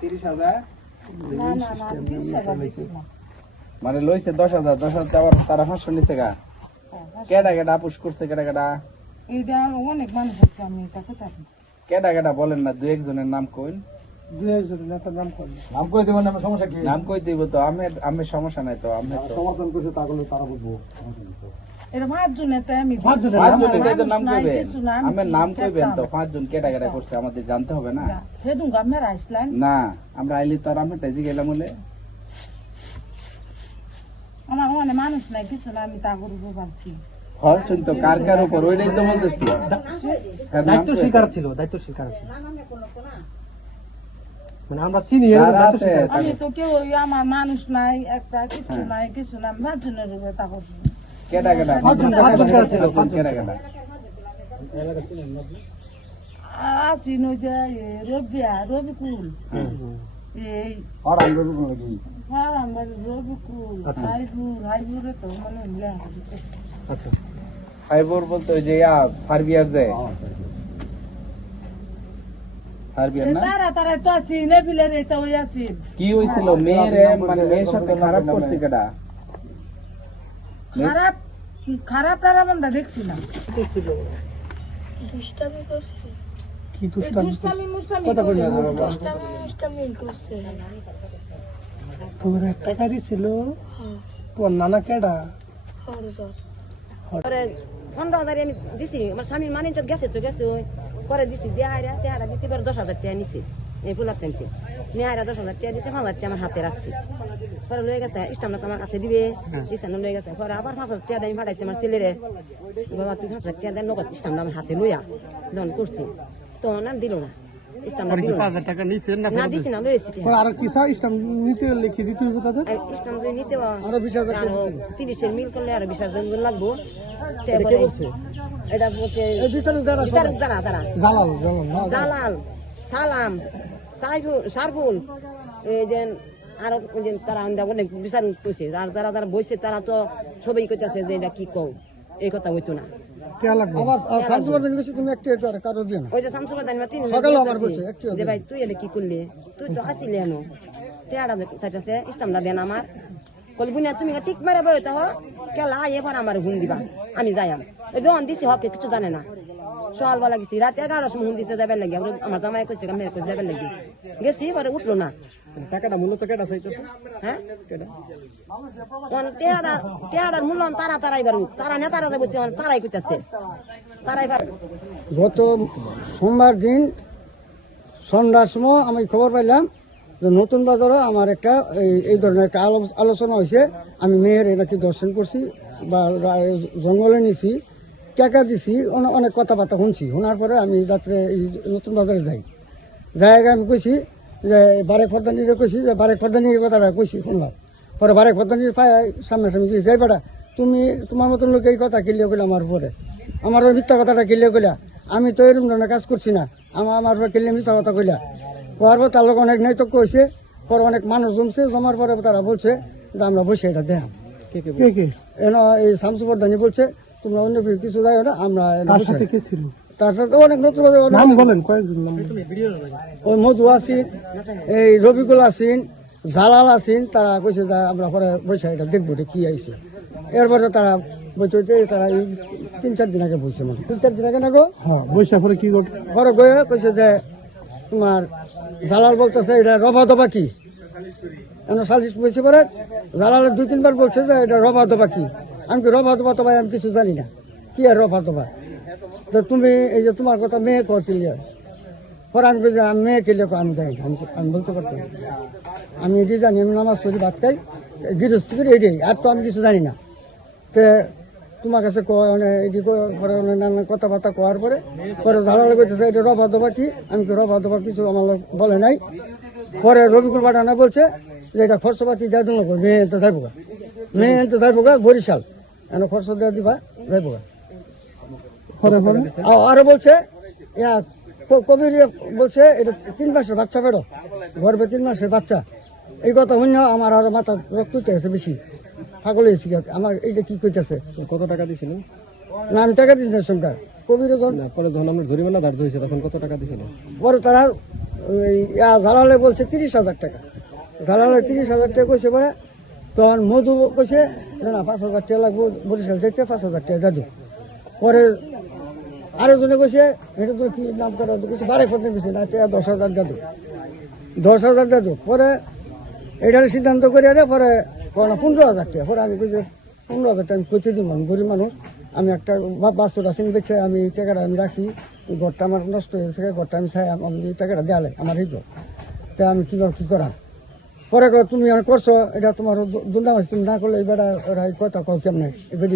30,000 না না না 30,000 দিছি না। মানে লইছে 10,000 আবার তারা 500 নিছে গা। কেডা কেডা আপুস করছে কেডা কেডা? এইটা অনেক মানুষ আছে, আমি এটা কোথায় কেডা কেডা বলেন না, দুই একজনের নাম কইন। দুই একজন নেতার নাম করেন, নাম কই দেবেন না, সমস্যা কি? নাম কই দিব তো, আমি সমস্যা নাই তো, আমি তো সমর্থন করছে তাহলে তারা বুঝবো। এটা 5 জন এতে আমি 5 জন, 5 জন এটাই তো নাম নাই, কইবেন। কিছু না, আমি নাম কইবেন তো, 5 জন কেডা কেডা করছে আমাদের জানতে হবে না। সেদিন গ্রামের আসলেন না আমরা আইলি তো আর আমরা টাইজি গেলাম বলে। আমার মনে মানুষ নাই, কিছু না, আমি তা করব পারছি। ফরচুন তো কার কার উপর, ওইটাই তো বলতেছি। দায়িত্ব স্বীকার ছিল, দায়িত্ব স্বীকার ছিল, মানে আমরা চিনি এর যারা দায়িত্ব আছে, স্বীকার। আমি তো কেউ আমার মানুষ নাই, একটা কিছু নাই, কিছু না, 5 জনের উপরে তা করছি। কেডা কেডা 5 জন কারা ছিল? 5 জন কেডা কেডা? আছি নই যে রবিয়া রবিকুল, এই আর আমরা রুকন লাগি। আমার রবিকুল হাইপুরে তো মানে লেখা আচ্ছা, ফাইবর বলতে ওই যে সার্বিয়ার যে সার্বিয়ার না, তারা তারা তো আছি নেবিলের এটা ওই আছি। কি হইছিল মেয়ের, মানে মেয়ের সাথে খারাপ করছে কেডা? খারাপ খারাপ তারা আমরা দেখছি না, দুষ্টামি করছে, কি এই দুষ্টামি? দুষ্টামি মুষ্টামি কথা কই না করে। বাবা। দুষ্টামি করছে। তোর টাকা দিছিল হ্যাঁ, তোর নানা কেডা? হরজত। পরে 15,000 আমি দিছি, আমার স্বামী মানে তো গেছে পরে দিছি দেহারা দিতে পারে 10,000 টাকা নিছি এই ফুলার টাইমতে নেহারা 10,000 টাকা দিছে, 5,000 টাকা আমার হাতে রাখছি। পরে লয়ে গেছে ইস্টামটা আমার কাছে দিবে, ইস্টাম লয়ে গেছে। পরে আবার 5,000 টাকা আমি ফাটাইছি আমার ছেলেরে, বাবা তুই 5,000 টাকা দেন নগদ ইস্টামটা আমার হাতে লইয়া যখন করছি তো না দিল না, ইস্টামটা দিল না। 5,000 টাকা নিছেন না? না দিছি না, লইছি পরে আর কি চাই ইসলাম নিতে লিখে দিতে হবে তাদের? ইস্টাম যদি নিতে আরো 20,000 টাকা দিতে হবে। 30-এর মিল করলে আরো 20,000 লাগবো। এটা কে বলছে? এটা বলছে এই বিচারক যারা সব- বিচারক যারা জালাল না? জালাল, সালাম, সারফুল, এই যে আরো ওই যে তারা অনেক বিচার করছে, আর যারা যারা বইছে তারা তো সবাই কইতাছে যে এটা কি কও, এই কথা হইতো না। কে লাগবে? আবার শামসুবর্ধন গেছে, তুমি একটু কারো দিও না। ওই যে শামসুল দানি তিন সকালে আমার বলছে, একটু যে ভাই তুই এলে কি করলি, তুই তো আসিলি এনো টেয়ারা চাইতেছে ইস্তামটা দেন আমার কল বুনিয়া তুমি ঠিক মারে বই তো কেলা এবার আমার হুন দিবা, আমি যাইম যখন দিছি হকে কিছু জানে না। সকালবেলা গেছি রাতে 11টার সময় হুন দিছে যাবার লাগে, আমার জামাই কইছে মেয়ের কইছে যাবার লাগে, গেছি পরে উঠলো না। টাকাটা মূলত কেডা চাইতেছে? হ্যাঁ টেয়ারার মূল্য তারা তারাই বারু, তারা নেতারা যে বলছে তারাই কইতাছে, তারাই গত সোমবার দিন সন্ধ্যার সময় আমি খবর পাইলাম যে নতুন বাজারে আমার একটা এই ধরনের একটা আলোচনা হয়েছে। আমি মেয়ের নাকি দর্শন করছি বা জঙ্গলে নিছি, টাকা দিছি, অনেক কথাবার্তা শুনছি। শোনার পরে আমি রাত্রে এই নতুন বাজারে যাই, জায়গায় আমি কইছি যে বারেক ফর্দানিরে কইছি যে বারেক ফর্দানি এই কথাটা কইছি, শুনলাম। পরে বারেক ফর্দানির সামনাসামনি যাই পাড়া তুমি তোমার মতন লোক এই কথা কিলিয়ে গেলে আমার উপরে, আমার ওই মিথ্যা কথাটা কিলিয়ে গেলা, আমি তো এরকম ধরনের কাজ করছি না, আমার উপরে কিলিয়ে মিথ্যা কথা কইলা। হওয়ার পর তার লোক অনেক নৈতক্য হয়েছে, পরে অনেক মানুষ জমছে, জমার পরে তারা বলছে যে আমরা বসে এটা দেখ এই শামসুবর্ধনী বলছে তোমরা অন্য কিছু যাই না, আমরা তার সাথে অনেক নতুন বলেন কয়েকজন, ওই মধু আসিন, এই রবিকুল আসিন, জালাল আসিন, তারা কইছে যে আমরা পরে বসে এটা দেখবো কি আইছে। এরপরে তারা বইতে তারা 3-4 দিন আগে বসছে, মানে 3-4 দিন আগে না গো বৈশা পরে কি পরে গয়ে কইছে যে তোমার জালাল বলতেছে এটা রফা দফা কি, সালিশ বসে পরে জালালের 2-3 বার বলছে যে এটা রফা দফা কি। আমি কি রফা দফা তো ভাই আমি কিছু জানি না, কি আর রফা দফা, তো তুমি এই যে তোমার কথা মেয়ে কর ক্লিয়ার। পরে আমি বলছি আমি মেয়ে ক্লিয়ার আমি জানি না, আমি বলতে পারতাম না। আমি এটাই জানি, আমি নামাজ পড়ি ভাত খাই গৃহস্থ করি, এটাই, আর তো আমি কিছু জানি না। তো তোমার কাছে এটি পরে নানান কথাবার্তা কওয়ার পরে পরে ঝাড়ালে করতেছে এটা রফা দফা কি, আমি কি রফা দফা কিছু আমার বলে নাই। পরে রবিকুল পাঠানো বলছে যে এটা খরচপাতি যা দিন মেয়ে এনতে যাইব গা, মেয়ে এনতে যাইব গা বরিশাল, এনে খরচ দেওয়া দিবা যাইব গা। আরো বলছে কবির বলছে এটা 3 মাসের বাচ্চা বেরো, গর্বে 3 মাসের বাচ্চা। এই কথা শুনে আমার আরো মাথা রক্ত হয়েছে বেশি, পাগল হয়েছি আমার এইটা কি কইতেছে। কত টাকা দিছিল? না আমি টাকা দিচ্ছি না সরকার কবির পরে যখন আমরা জরিমানা ধার্য হয়েছে তখন কত টাকা দিছিল? পরে তারা ওই জালালে বলছে 30,000 টাকা, জালালে 30,000 টাকা কইছে পরে তখন মধু কইছে যে না 5,000 টাকা লাগবো বরিশাল যেতে, 5,000 টাকা দাদু। পরে আরেকজনে কইছে এটা তো কি নাম করা কইছে 12 কইছে না 10,000 দাদু, 10,000 দাদু। পরে এটার সিদ্ধান্ত করে পরে 15,000 টাকা। পরে আমি কইছি 15,000 টাকা আমি কইতে দিব, আমি গরিব মানুষ, আমি একটা বাস্তু রাশি বেছে আমি এই টাকাটা আমি রাখছি, ঘরটা আমার নষ্ট হয়েছে, ঘরটা আমি চাই আমি এই টাকাটা দেয়ালে আমার এই ঘর, তা আমি কিভাবে কি করাম। পরে তুমি আর করছো এটা তোমার দুর্নাম আছে, তুমি না করলে এবার ওরা এই কথা কয় কেমনে, এবার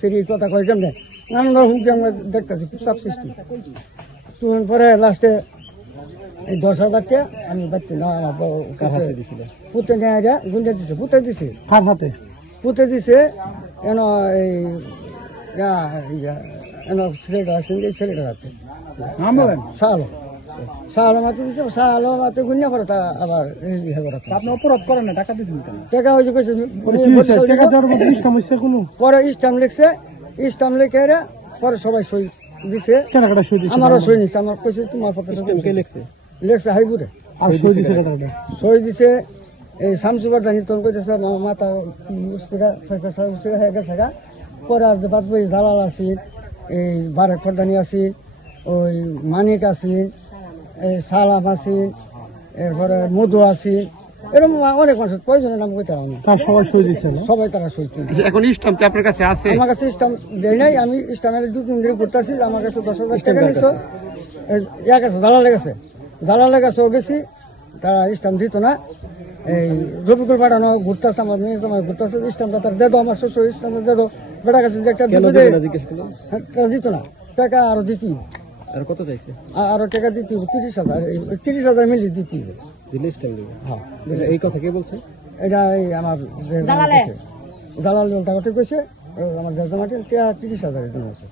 সেরি কথা কয় কেমনে, নানান রকম কি আমরা দেখতেছি, খুব চাপ সৃষ্টি। তুমি পরে লাস্টে এই 10,000 টাকা আমি বাড়তে না আমার পুঁতে নেয় গুঞ্জা দিছে, পুঁতে দিছে কার হাতে? পুঁতে দিছে এন এই এন ছেলেটা আছে এই ছেলেটার হাতে নাম বলেন। শাহালো মাতে দিছে, শাহালো মাতে গুঞ্জা পরে তা আবার আপনি অপরাধ করেন না, টাকা দিচ্ছেন কেন? টাকা হয়েছে কইছে পরে স্টাম্প লিখছে, স্টাম্প লিখে এরা পরে সবাই সই দিছে, আমারও সই নিছে, আমার কইছে তোমার পক্ষে লেখছে হাইবুরে সই দিছে। এই শামসুবার জানি তোর কইতেছে আমার মাথা কি উস্তিকা হয়ে গেছে গা। পরে আর যে বাদ বই জালাল আছি, এই বারেক ফরদানি আছি, ওই মানিক আছি, এই সালাম আছি, এরপরে মধু আছি, এরকম অনেক মানুষ কয়জনের নাম কইতে আমি সবাই সই দিচ্ছে না? সবাই তারা সই দিছে। এখন স্টাম্পটা আপনার কাছে আছে? আমার কাছে স্টাম্প দেয় নাই, আমি স্টাম্পের 2-3 দিন ঘুরতেছি, আমার কাছে 10,000 টাকা নিছো, ইয়া গেছে জালালে গেছে, জালালে গেছেও গেছি, তারা স্টাম্প দিত না। এই রবিকুল পাঠানো ঘুরতেছে, আমার মেয়ে তোমার ঘুরতেছে, স্টাম্পটা তার দেদো, আমার শ্বশুর স্টাম্পটা দেদো, বেটা কাছে যে একটা দিত না, টাকা আরো দিতে আর কত চাইছে? আরো টাকা দিতে 30,000 মিলি দিতে। হ্যাঁ, এই কথা কে বলছে? এটা এই আমার জালালে। জালাল টাকাটা কইছে, আমার জাজমাটি 30,000 দিন আছে।